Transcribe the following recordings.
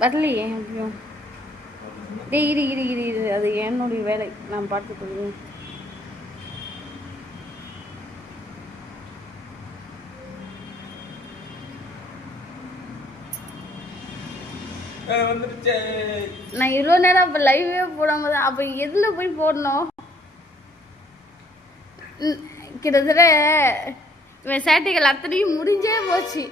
வரலையே எப்படியும் டேய் இரு இரு இரு இரு. அது என்னுடைய வேலை. நான் பார்த்துக்கொள்வேன் வந்துருச்சே. நான் இவ்வளோ நேரம் அப்போ லைவே போடாம தான் அப்போ எதில் போய் போடணும்? கிட்டத்தட்ட இவன் சேட்டைகள் அத்தனையும் முடிஞ்சே போச்சு.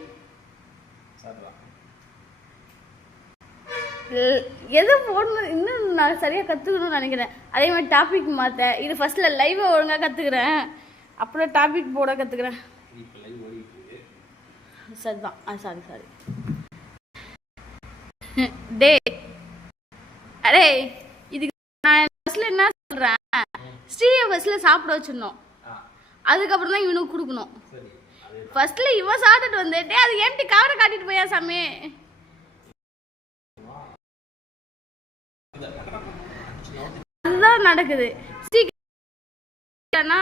எது போடணும் இன்னும் நான் சரியாக கற்றுக்கணும்னு நினைக்கிறேன். அதே மாதிரி டாபிக் மாற்ற இது ஃபஸ்ட்டில் லைவை ஒழுங்காக கற்றுக்குறேன் அப்புறம் டாபிக் போட கற்றுக்குறேன் சரிதான். ஆ சாரி சாரி டே. அடே இதுக்கு நான் ஃபஸ்ட்டில் என்ன சொல்கிறேன் ஸ்ரீயை ஃபஸ்ட்டில் சாப்பிட வச்சிடணும் அதுக்கப்புறம் தான் இவனுக்கு கொடுக்கணும். ஃபர்ஸ்ட்ல இவன் சாப்பிட்டுட்டு வந்து டே அது ஏன்டி கவரை காட்டிட்டு போயா சாமி? அதுதான் நடக்குது. சீக்கிரம்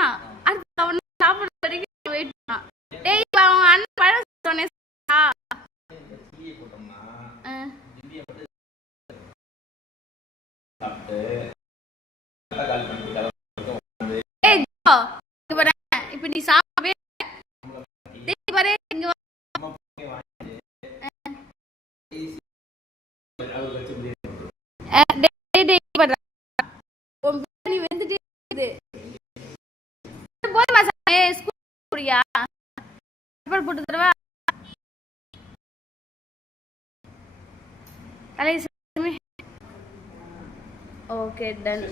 அடுத்து அவன் சாப்பிட வரைக்கும் வெயிட் பண்ணான் டேய் இப்ப அவன் அண்ணன் பழம் சொன்னேன் ஆ. இப்ப நீ சாப்பிடவே பாரு இங்க வா. உன் வெந்துட்டே இருக்குது. போதுமா சாமி? ஸ்கூல் பேப்பர் போட்டு தரவா? சாமி. ஓகே டன்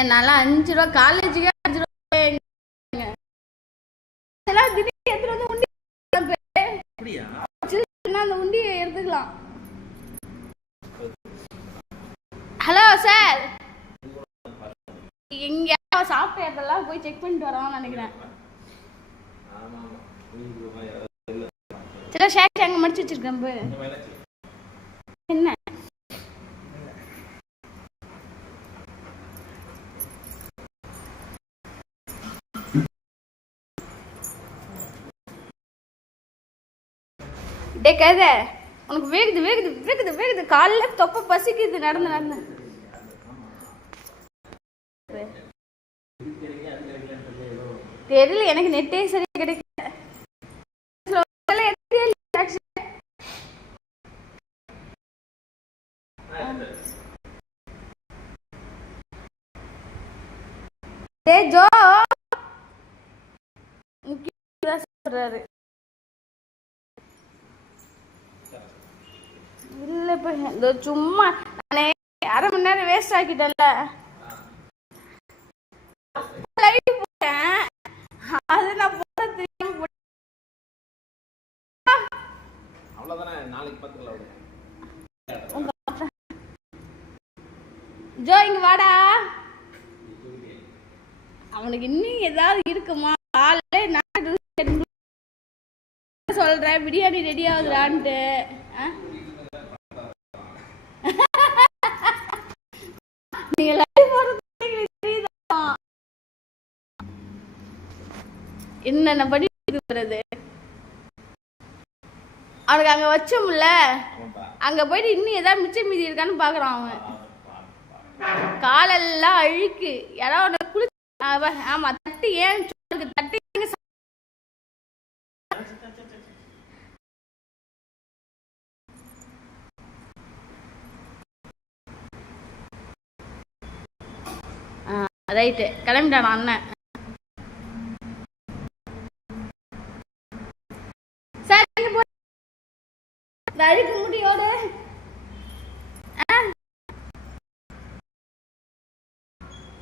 என்னால அஞ்சு ரூபா காலேஜுக்கே அஞ்சு ரூபா இதெல்லாம் திடீர்னு எடுத்துட்டு வந்து உண்டி அப்படியா? வச்சிருந்தா அந்த உண்டியை எடுத்துக்கலாம். சார். இங்க சாப்பிட்ட இடத்தெல்லாம் போய் செக் பண்ணிட்டு வரோம்னு நினைக்கிறேன். சரி ஷேக் அங்க மடிச்சு வச்சிருக்கேன் என்ன? டே கதை உனக்கு வேகுது வேகுது வேகுது வேகுது. காலைல தொப்ப பசிக்குது நடந்து நடந்து. தெரியல எனக்கு நெட்டே சரியா கிடைக்கல. டே ஜோ! முக்கியமா சொல்றாரு. இல்ல இப்ப சும்மா அரை மணி நேரம் வேஸ்ட் ஆக்கிட்டேன்ல லைவ் போட்டேன் அது நான் போட தெரியாம. அவ்வளவுதானே நாளைக்கு பார்த்துக்கலாம் விடுங்க. ஜோ இங்க வாடா அவனுக்கு இன்னும் ஏதாவது இருக்குமா காலைல நான் சொல்றேன் பிரியாணி ரெடி ஆகுதுடான்ட்டு ஆ? நீங்க live போடுறது எனக்கு தெரியுதா? என்னென்ன படி வருது அவனுக்கு அங்க வச்சோம்ல அங்க போயிட்டு இன்னும் ஏதாவது மிச்சம் மீதி இருக்கான்னு பாக்குறான் அவன். காலெல்லாம் அழுக்கு. யாராவது உன்னை குளி அவ- ஆமா தட்டு ஏன் தட்டு ரைட்டு. கிளம்பிட்டான் அண்ணன் சார் எங்க போ வழுக்கு முடியோடு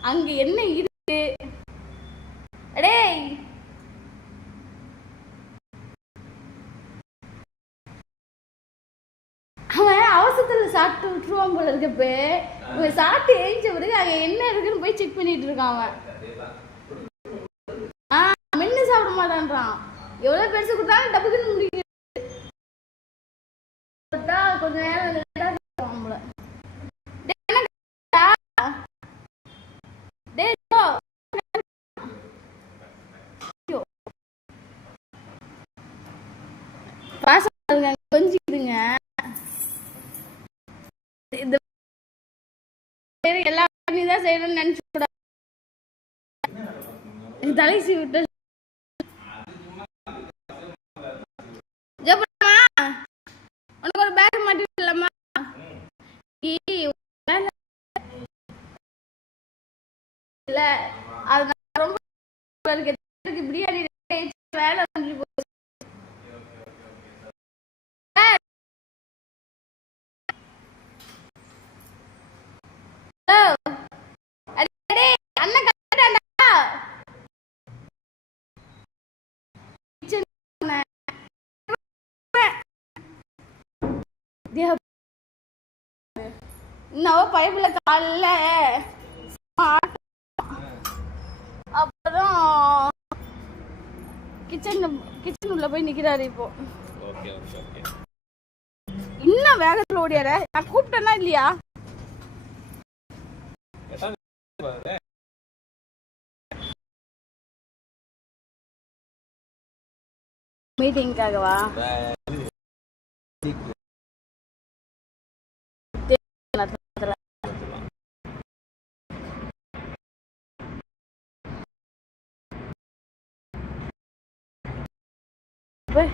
அங்க என்ன இருக்கு? டேய். அவன் அவசரத்துல சாப்பிட்டு விட்டுருவான் போல இருக்கப்ப இவன் சாப்பிட்டு ஏஞ்ச பிறகு அங்க என்ன இருக்குன்னு போய் செக் பண்ணிட்டு இருக்கான் அவன். ஆஹ் மென்னு சாப்பிட மாட்டான்றான். எவ்வளவு பெருசு கொடுத்தாலும் டப்புக்குன்னு முடியும். கொஞ்ச நேரம் கொஞ்சிக்கிதுங்க இந்த பண்ணி தான் செய்யணும்னு நினச்சி கூட தலை விட்டு இன்னும் பைப்புல காலைல அப்புறம் கிச்சன் கிச்சன் உள்ள போய் நிக்கிறாரு இப்போ. இன்னும் வேகத்துல ஓடியார? நான் கூப்பிட்டேனா இல்லையா? மீட்டிங்காகவா ஏ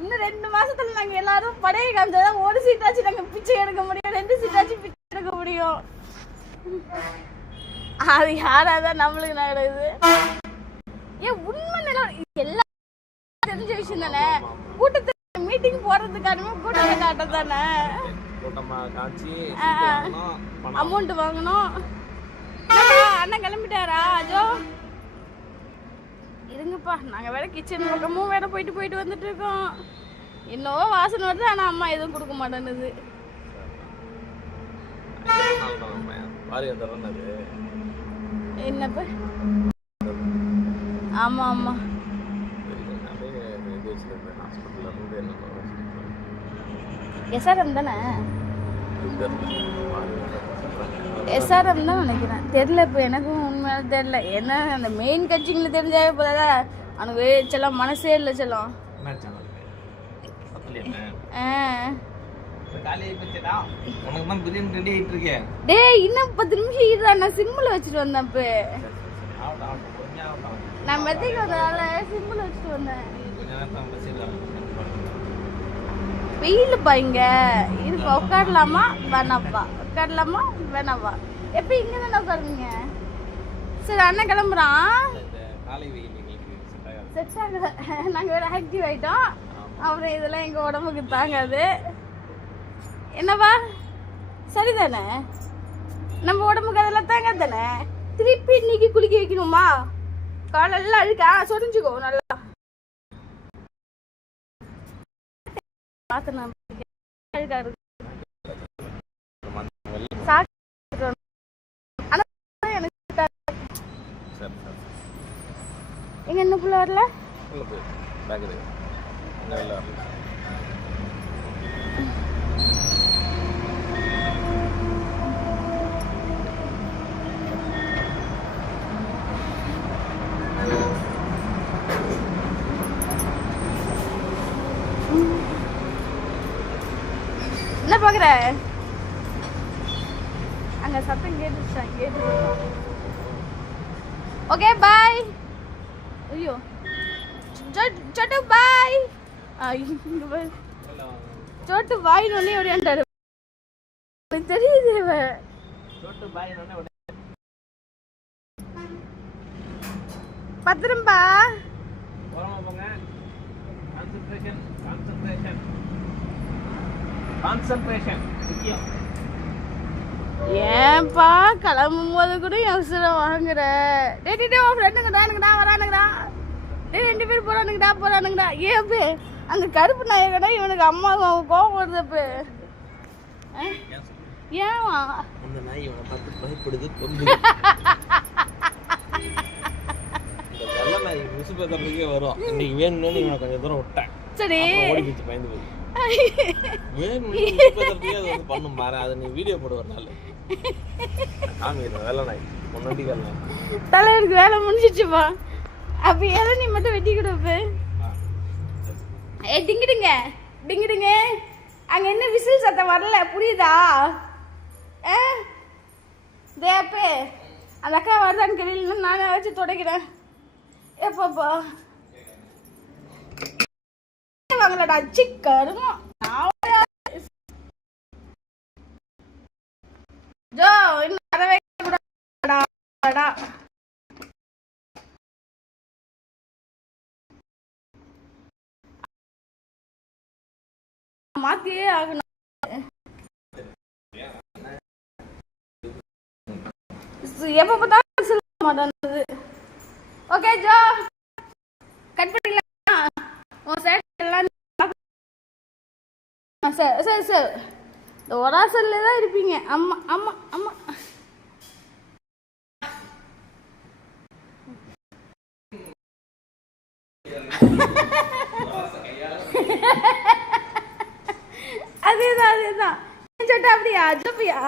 இன்னும் ரெண்டு மாசத்துல நாங்க எல்லாரும் படையை காமிச்சாதான் ஒரு சீட்டாச்சும் நாங்க பிச்சை எடுக்க முடியும் ரெண்டு சீட்டாச்சும் பிச்சை எடுக்க முடியும். அது யாராதான் நம்மளுக்கு நடக்குது? ஏன் உண்மை நிலம் எல்லாம் தெரிஞ்ச விஷயம் தானே? கூட்டத்துக்கு மீட்டிங் போறதுக்கான கூட்டத்தை காட்ட தானே? கூட்டமா காட்சி அமௌண்ட் வாங்கணும். அண்ணன் கிளம்பிட்டாரா அஜோ? இருங்கப்பா நாங்க வேற கிச்சன் பக்கமும் வேற போயிட்டு போயிட்டு வந்துட்டு இருக்கோம் என்னவோ வாசனை வருது ஆனா அம்மா எதுவும் கொடுக்க மாட்டேன்னுது. என்னப்ப ஆமா ஆமா. ஹாஸ்பிட்டல்ல இருந்து என்னென்ன எஸ்ஆர்எம் தானே? எஸ்ஆர்எம் தான் நினைக்கிறேன். தெரியல இப்போ எனக்கும் உண்மையால தெரியல. என்ன அந்த மெயின் கட்சிங்களை தெரிஞ்சாவே போதாதா? அவனுக்கு செல்லம் மனசே இல்லை செல்லம். என்ன என்ன? டேய் இன்னும் பத்து நிமிஷம் இருடா. நான் சிம்மில் வச்சுட்டு வந்தேன் இப்போ. நான் மெத்தைக்கு வந்ததால சிம்மில் வச்சுட்டு வந்தேன். வெயில் நேரத்தில் இருப்பா உட்காரலாமா? வேணாப்பா. உட்காரலாமா? வேணாப்பா. எப்போ இங்கே தானே உட்காருங்க சரி அண்ணன் கிளம்புறான். இந்த செட் நாங்கள் வேற ஆக்டிவ் ஆயிட்டோம். அப்புறம் இதெல்லாம் எங்கள் உடம்புக்கு தாங்காது. என்னவா சரிதானே? நம்ம உடம்புக்கு அதெல்லாம் தாங்காது தானே திருப்பி இன்னைக்கு குளிக்க வைக்கணுமா? காலெல்லாம் அழுக்கா சொரிஞ்சுக்கோ நல்லா. சரி எங்க இன்னும் புள்ள வரல உள்ள போய் பேக் இருக்கு இந்த வெளில வரல என்ன பாக்குற அங்க சத்தம் கேட்டுச்சான் கேட்டு ஓகே பாய் ஐயோ. சொட்- சொட்டு பாய் சொட்டு பாய் ஒன்னே ஓடியாண்டாரு எனக்கு தெரியுது இவன் பாய் பத்திரம்பா ஓரமா போங்க கான்சென்ட்ரேஷன் கான்சென்ட்ரேஷன் கான்சென்ட்ரேஷன் முக்கியம். ஏன்பா கிளம்பும் போது கூட யோசனை வாங்குற. டே டே, உன் ஃப்ரெண்டுங்கடா எனக்குடா வரானுங்கடா. டே ரெண்டு பேர் போறானுங்கடா போறானுங்கடா. ஏன் அப்பே அங்க கருப்பு நாயகடா இவனுக்கு அம்மா கோவம் வருது அப்பே ஆ? ஏன் சொல்றேன் ஏன்வா? அந்த நாய் இவனை பார்த்து பயப்படுது வெள்ள நாய் பேத்துறதுக்கே வரும். இன்னைக்கு வேணும்னு இவனை கொஞ்சம் தூரம் விட்டேன். சரி. ஓடி போச்சு பயந்து போய் வந்து பண்ணும். பாரு அதை நீ வீடியோ போடு ஒரு நாள் வெள்ள நாய். முன்னாடி கல்ல தலைவருக்கு வேலை முடிஞ்சிச்சுப்பா அப்போ எதை நீ மட்டும் வெட்டி கொடுப்பு ஏ டிங்கிடுங்க. டிங்கிடுங்க. அங்கே என்ன விசில் சத்தம் வரல? புரியுதா? ஏ தேப்பே அந்த அக்கா வருதான்னு கேள்வி நானே வச்சு துடைக்கிறேன். எப்பப்பா வாங்கலடா சிக்கரும் ஜோ இன்னும் அதை மாத்தியே ஆகணும். எப்ப பார்த்தாலும் சொல்ல மாட்டேன்து ஓகே ஜோ. கட் பண்ணிடலாம்? உன் சைடு எல்லாம் ஆமாம் சார் சார் சார் இந்த ஒராசல்ல தான் இருப்பீங்க. ஆமாம் ஆமாம் ஆமாம் அதேதான் அதேதான். சட்டை அப்படியா? ஜப்பியா